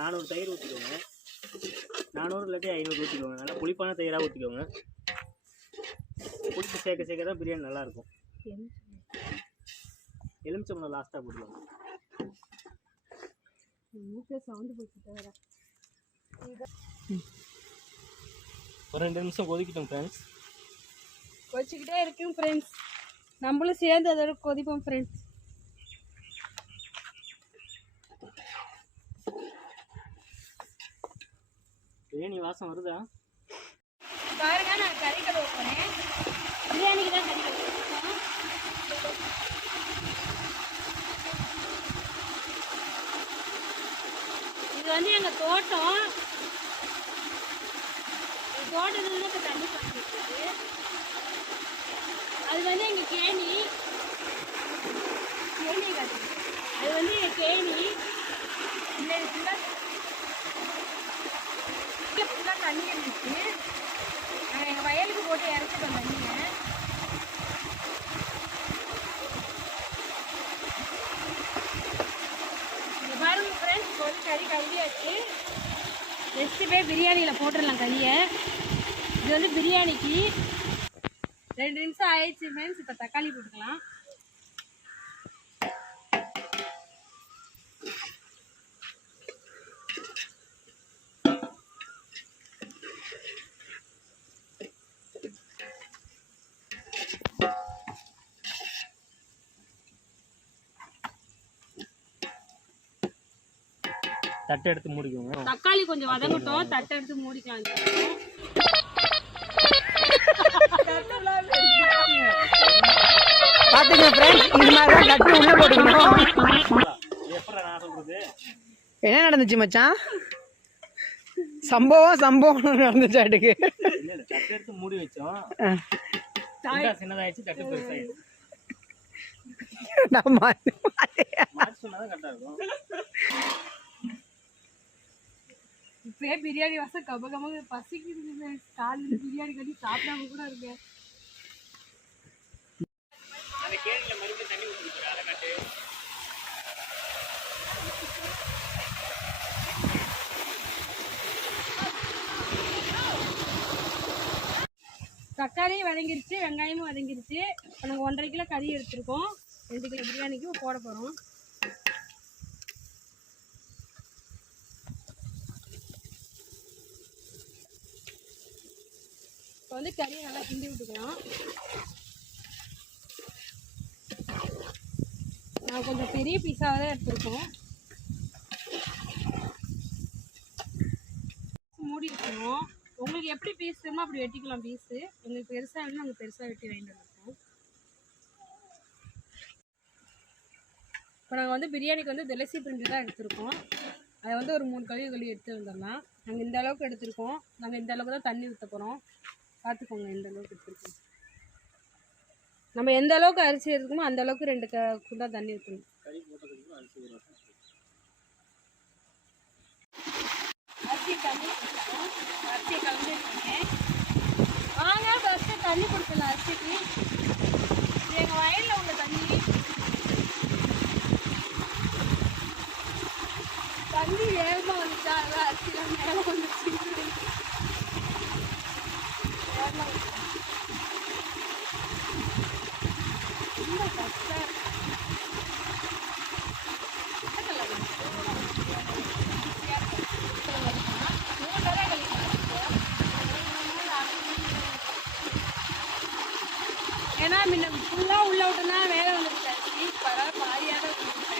400 தயிர் ஊற்றிக்கோங்க. 400 இல்லாட்டி 500 ஊற்றிக்கோங்க. நல்லா புளிப்பான தயிராக ஊற்றிக்கோங்க. புளிப்பு சேர்க்க தான் பிரியாணி நல்லாயிருக்கும். எலுமிச்சம்பழம் லாஸ்ட்டாக போட்டுக்கோங்க. ஒரு 2 நிமிஷம் கொதிக்கிட்டோம் ஃப்ரெண்ட்ஸ். கொதிச்சுக்கிட்டே இருக்கும் ஃப்ரெண்ட்ஸ். நம்மளும் சேர்ந்து அதோட கொதிப்போம் ஃப்ரெண்ட்ஸ். பிரியாணி வாசம் வருதா பாருங்க. நான் கறி கழுவ போறேன். பிரியாணிக்கு தான் கறி கழுவ. இது வந்து எங்க தோட்டம். தோட்டத்துல இப்போ தண்ணி பண்ணிட்டு அது வந்து எங்க கேணி காட்டு. அது வந்து எங்க கேணி. ஃபுல்லாக தண்ணி இருந்துச்சு. நாங்கள் எங்கள் வயலுக்கு போட்டு இறச்சிட்டோம் தண்ணியை. இங்கே பாருங்க ஃப்ரெண்ட்ஸ், இப்போ வந்து கறி கழுவியாச்சு. நெக்ஸ்ட்டு போய் பிரியாணியில் போட்டுடலாம் கறியை. இது வந்து பிரியாணிக்கு 2 நிமிஷம் ஆயிடுச்சு ஃப்ரெண்ட்ஸ். இப்போ தக்காளி போட்டுக்கலாம். தட்டை எடுத்து மூடிக்கோங்க. தக்காளி கொஞ்சம் வதங்கட்டும். தட்டை எடுத்து மூடிக்கலாம். பாத்தீங்க ஃப்ரெண்ட்ஸ், இந்த மாதிரி தான் தட்டி உள்ள போட்டுக்கணும். எப்பறம் நான் சொல்றது? என்ன நடந்துச்சு மச்சான்? சம்பவம் நடந்துச்சாட்டுக்கு. இல்ல தட்டை எடுத்து மூடி வச்சோம். சின்னதாயிடுச்சு, தட்டு பெருசாயிடுச்சு. மாற்றி சொன்னாதான் கரெக்டா இருக்கும். இப்பயே பிரியாணி வாசம் கபகமாக பசிக்குது. காலையில் பிரியாணி கட்டி சாப்பிடாம கூட இருக்கு. தக்காளியும் வதங்கிருச்சு, வெங்காயமும் வதங்கிருச்சு. இப்போ நாங்கள் 1.5 கிலோ கறி எடுத்துருக்கோம். 2 கிலோ பிரியாணிக்கு போட போகிறோம். இப்போ வந்து கறியை நல்லா கிண்டி விட்டுக்கலாம். நான் கொஞ்சம் பெரிய பீஸாக தான் எடுத்துருக்கோம். மூடி வைக்கணும். உங்களுக்கு எப்படி பீஸ் வேணுமோ அப்படி வெட்டிக்கலாம். பீஸு எங்களுக்கு பெருசாக வேணும், நாங்கள் பெருசாக வெட்டி வாங்கிட்டு வந்துருக்கோம். இப்போ நாங்கள் வந்து பிரியாணிக்கு வந்து துளசி பிரிஞ்சு தான் எடுத்துருக்கோம். அதை வந்து ஒரு 3 கழுவி எடுத்து வந்துடலாம். நாங்கள் இந்த அளவுக்கு எடுத்துருக்கோம். நாங்கள் இந்த அளவுக்கு தான் தண்ணி ஊற்ற போகிறோம். பார்த்துக்கோங்க எந்த அளவுக்கு எடுத்துருக்கோம். நம்ம எந்த அளவுக்கு அரிசி எடுத்துக்கோமோ அந்த அளவுக்கு 2 குண்டா தண்ணி ஊற்றணும். அரிசி தண்ணி அரிசியை கலந்து வச்சுருக்கேன். வாங்க ஃபஸ்ட்டு தண்ணி கொடுத்துடலாம் அரிசிக்கு. எங்கள் வயலில் உள்ள தண்ணி வேகமாக வந்துச்சா, அதெல்லாம் அரிசிலாம் மேலே வந்துச்சு. ஏன்னா முன்ன ஃபுல்லாக உள்ள விட்டுனா வேலை வந்துருச்சு. அரிசி பரவாயில்ல, பாதியாக தான் வந்துருக்கேன்.